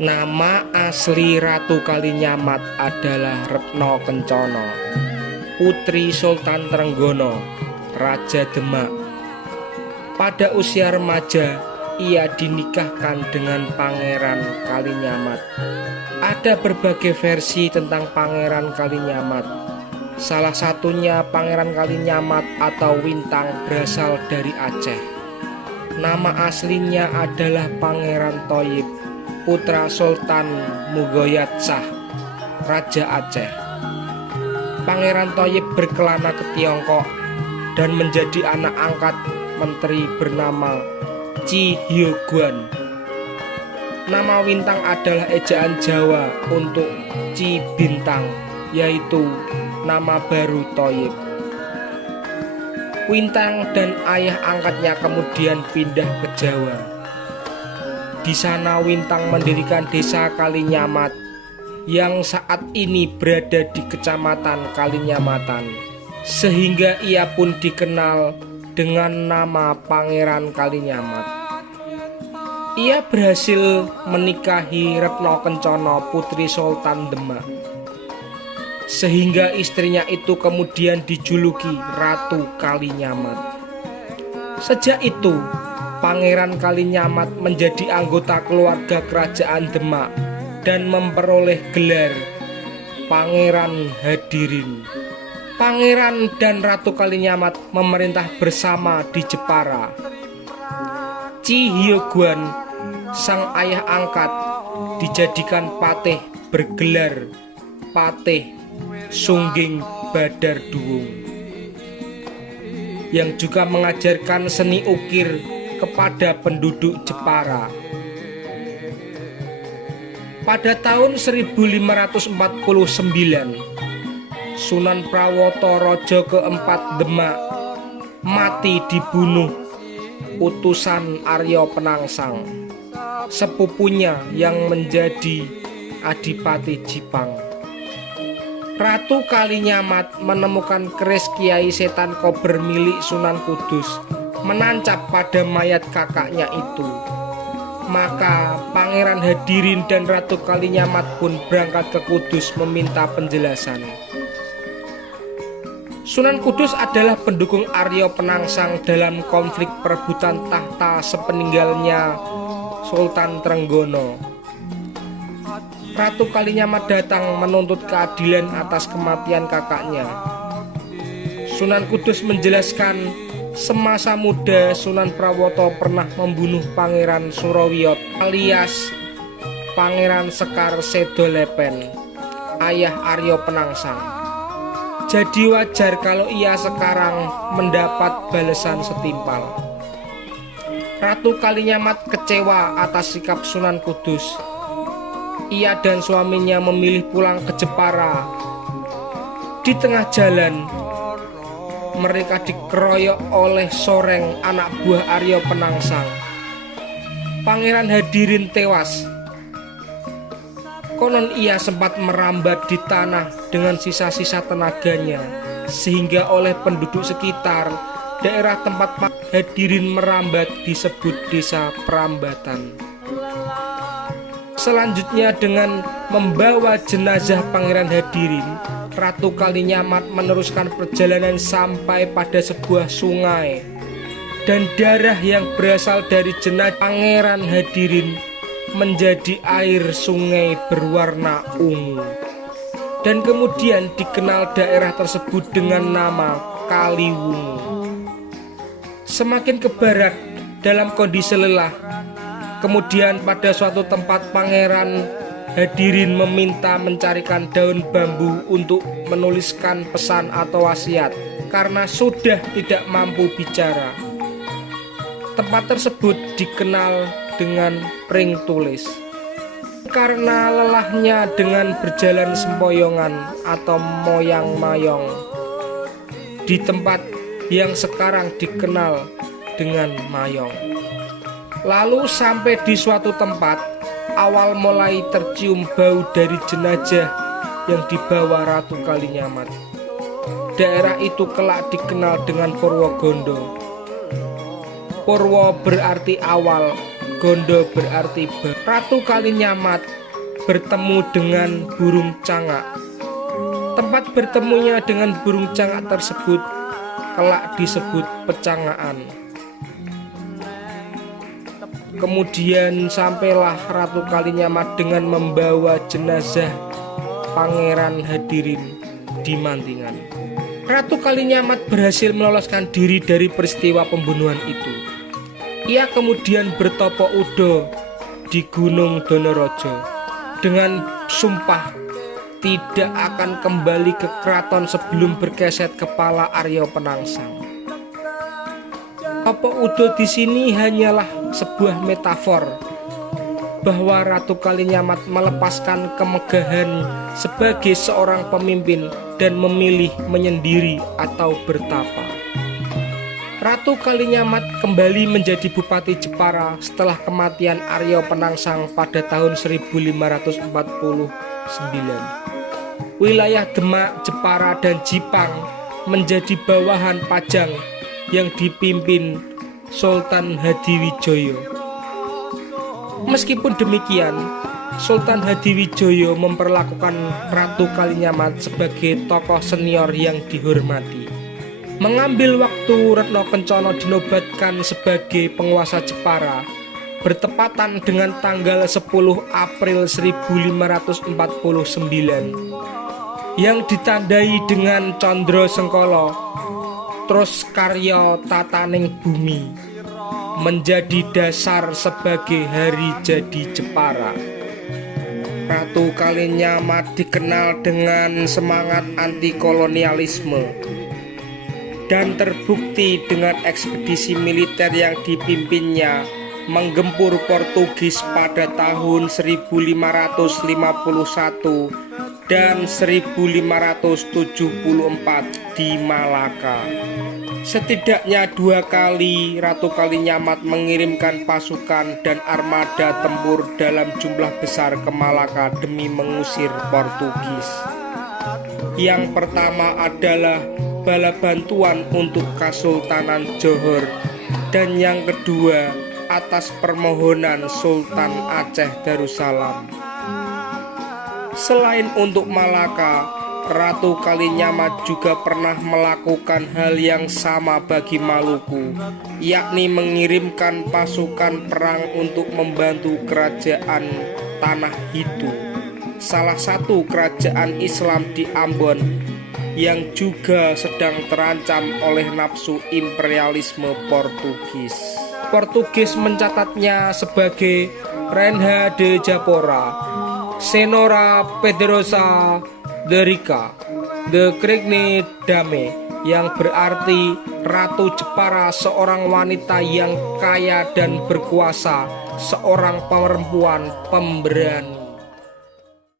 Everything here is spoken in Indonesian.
Nama asli Ratu Kalinyamat adalah Retno Kencana, putri Sultan Trenggono, Raja Demak. Pada usia remaja, ia dinikahkan dengan Pangeran Kalinyamat. Ada berbagai versi tentang Pangeran Kalinyamat. Salah satunya Pangeran Kalinyamat atau Wintang berasal dari Aceh. Nama aslinya adalah Pangeran Thoyib, putra Sultan Mugoyat Shah, Raja Aceh. Pangeran Thoyib berkelana ke Tiongkok dan menjadi anak angkat menteri bernama Chi Hyo Guan. Nama Wintang adalah ejaan Jawa untuk Chi Bintang, yaitu nama baru Thoyib. Wintang dan ayah angkatnya kemudian pindah ke Jawa. Di sana Wintang mendirikan desa Kalinyamat yang saat ini berada di Kecamatan Kalinyamatan, sehingga ia pun dikenal dengan nama Pangeran Kalinyamat. Ia berhasil menikahi Retno Kencana, putri Sultan Demak, sehingga istrinya itu kemudian dijuluki Ratu Kalinyamat. Sejak itu Pangeran Kalinyamat menjadi anggota keluarga kerajaan Demak dan memperoleh gelar Pangeran Hadirin. Pangeran dan Ratu Kalinyamat memerintah bersama di Jepara. Chi Hyo Guan, sang ayah angkat, dijadikan patih bergelar Patih Sungging Badar Duwung, yang juga mengajarkan seni ukir kepada penduduk Jepara. Pada tahun 1549, Sunan Prawoto Raja keempat Demak mati dibunuh utusan Arya Penangsang, sepupunya yang menjadi Adipati Jipang. Ratu Kalinyamat menemukan keris Kiai Setan Kober milik Sunan Kudus menancap pada mayat kakaknya itu. Maka Pangeran Hadirin dan Ratu Kalinyamat pun berangkat ke Kudus meminta penjelasan. Sunan Kudus adalah pendukung Arya Penangsang dalam konflik perebutan tahta sepeninggalnya Sultan Trenggono. Ratu Kalinyamat datang menuntut keadilan atas kematian kakaknya. Sunan Kudus menjelaskan, semasa muda Sunan Prawoto pernah membunuh Pangeran Surawiyot alias Pangeran Sekar Sedolepen, ayah Arya Penangsang. Jadi wajar kalau ia sekarang mendapat balasan setimpal. Ratu Kalinyamat kecewa atas sikap Sunan Kudus. Ia dan suaminya memilih pulang ke Jepara. Di tengah jalan, mereka dikeroyok oleh Soreng, anak buah Arya Penangsang. Pangeran Hadirin tewas. Konon ia sempat merambat di tanah dengan sisa-sisa tenaganya, sehingga oleh penduduk sekitar daerah tempat Hadirin merambat disebut Desa Perambatan. Selanjutnya dengan membawa jenazah Pangeran Hadirin, Ratu Kalinyamat meneruskan perjalanan sampai pada sebuah sungai, dan darah yang berasal dari jenazah Pangeran Hadirin menjadi air sungai berwarna ungu, dan kemudian dikenal daerah tersebut dengan nama Kaliwungu. Semakin ke barat dalam kondisi lelah, kemudian pada suatu tempat Pangeran Hadirin meminta mencarikan daun bambu untuk menuliskan pesan atau wasiat karena sudah tidak mampu bicara. Tempat tersebut dikenal dengan Pring Tulis. Karena lelahnya dengan berjalan sempoyongan atau moyang-mayong di tempat yang sekarang dikenal dengan Mayong. Lalu sampai di suatu tempat, awal mulai tercium bau dari jenazah yang dibawa Ratu Kalinyamat. Daerah itu kelak dikenal dengan Purwogondo. Purwo berarti awal, Gondo berarti Ratu Kalinyamat bertemu dengan burung cangak. Tempat bertemunya dengan burung cangak tersebut kelak disebut Pecangaan. Kemudian sampailah Ratu Kalinyamat dengan membawa jenazah Pangeran Hadirin di Mantingan. Ratu Kalinyamat berhasil meloloskan diri dari peristiwa pembunuhan itu. Ia kemudian bertopo udo di Gunung Donorojo dengan sumpah tidak akan kembali ke keraton sebelum berkeset kepala Arya Penangsang. Topo udo di sini hanyalah sebuah metafor bahwa Ratu Kalinyamat melepaskan kemegahan sebagai seorang pemimpin dan memilih menyendiri atau bertapa. Ratu Kalinyamat kembali menjadi Bupati Jepara setelah kematian Arya Penangsang pada tahun 1549. Wilayah Demak, Jepara, dan Jipang menjadi bawahan Pajang yang dipimpin Sultan Hadiwijaya. Meskipun demikian, Sultan Hadiwijaya memperlakukan Ratu Kalinyamat sebagai tokoh senior yang dihormati. Mengambil waktu Retno Kencana dinobatkan sebagai penguasa Jepara bertepatan dengan tanggal 10 April 1549 yang ditandai dengan Condro Sengkolo, terus karya tataning bumi menjadi dasar sebagai hari jadi Jepara. Ratu Kalinyamat dikenal dengan semangat anti kolonialisme dan terbukti dengan ekspedisi militer yang dipimpinnya menggempur Portugis pada tahun 1551 dan 1574 di Malaka. Setidaknya 2 kali Ratu Kalinyamat mengirimkan pasukan dan armada tempur dalam jumlah besar ke Malaka demi mengusir Portugis. Yang pertama adalah bala bantuan untuk Kesultanan Johor, dan yang kedua atas permohonan Sultan Aceh Darussalam. Selain untuk Malaka, Ratu Kalinyamat juga pernah melakukan hal yang sama bagi Maluku, yakni mengirimkan pasukan perang untuk membantu kerajaan Tanah Hitu, salah satu kerajaan Islam di Ambon yang juga sedang terancam oleh nafsu imperialisme Portugis. Portugis mencatatnya sebagai Renha de Japora, Senora Pedrosa de Rica, de Crigne Dame, yang berarti Ratu Jepara, seorang wanita yang kaya dan berkuasa, seorang perempuan pemberani.